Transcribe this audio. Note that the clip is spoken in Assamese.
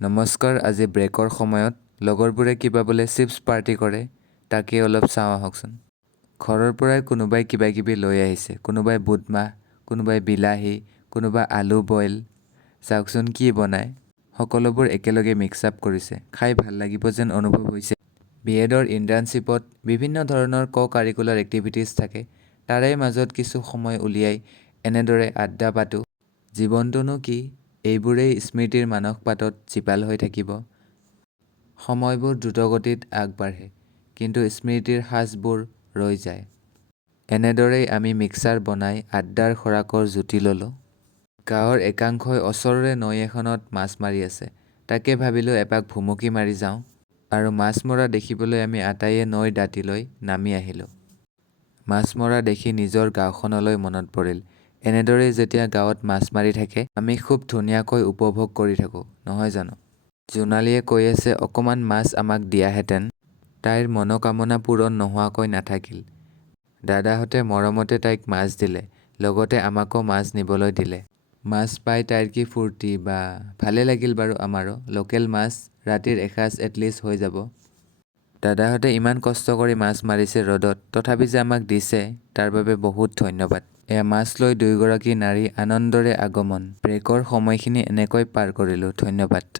নমস্কাৰ। আজি ব্ৰেকৰ সময়ত লগৰবোৰে কিবা বোলে চিপছ পাৰ্টি কৰে, তাকে অলপ চাওঁ আহকচোন। ঘৰৰ পৰাই কোনোবাই কিবা কিবি লৈ আহিছে, কোনোবাই বুটমাহ, কোনোবাই বিলাহী, কোনোবাই আলু বইল। চাওকচোন কি বনায়। সকলোবোৰ একেলগে মিক্স আপ কৰিছে, খাই ভাল লাগিব যেন অনুভৱ হৈছে। বিএডৰ ইণ্টাৰ্ণশ্বিপত বিভিন্ন ধৰণৰ ক-কাৰিকুলাৰ এক্টিভিটিজ থাকে, তাৰে মাজত কিছু সময় উলিয়াই এনেদৰে আড্ডা পাতোঁ। জীৱনটোনো কি, এইবোৰেই স্মৃতিৰ মানসপাতত জীপাল হৈ থাকিব। সময়বোৰ দ্ৰুতগতিত আগবাঢ়ে, কিন্তু স্মৃতিৰ সাঁচবোৰ ৰৈ যায়। এনেদৰেই আমি মিক্সাৰ বনাই আড্ডাৰ খোৰাকৰ জুতি ল'লোঁ। গাঁৱৰ একাংশই ওচৰৰে নৈ এখনত মাছ মাৰি আছে, তাকে ভাবিলোঁ এপাক ভুমুকি মাৰি যাওঁ। আৰু মাছ মৰা দেখিবলৈ আমি আটাইয়ে নৈৰ দাঁতিলৈ নামি আহিলোঁ। মাছ মৰা দেখি নিজৰ গাঁওখনলৈ মনত পৰিল। এনেদৰেই যেতিয়া গাঁৱত মাছ মাৰি থাকে, আমি খুব ধুনীয়াকৈ উপভোগ কৰি থাকোঁ, নহয় জানো? জোনালীয়ে কৈ আছে অকণমান মাছ আমাক দিয়াহেঁতেন। তাইৰ মনোকামনা পূৰণ নোহোৱাকৈ নাথাকিল। দাদাহঁতে মৰমতে তাইক মাছ দিলে, লগতে আমাকো মাছ নিবলৈ দিলে। মাছ পাই তাইৰ কি ফূৰ্তি বা ভালে লাগিল বাৰু আমাৰো। লোকেল মাছ, ৰাতিৰ এসাঁজ এটলিষ্ট হৈ যাব। দাদাহঁতে ইমান কষ্ট কৰি মাছ মাৰিছে ৰ'দত, তথাপি যে আমাক দিছে, তাৰ বাবে বহুত ধন্যবাদ। এয়া মাছ লৈ দুয়োগৰাকী নাৰী আনন্দৰে আগমন। ব্ৰেকৰ সময়খিনি এনেকৈ পাৰ কৰিলোঁ। ধন্যবাদ।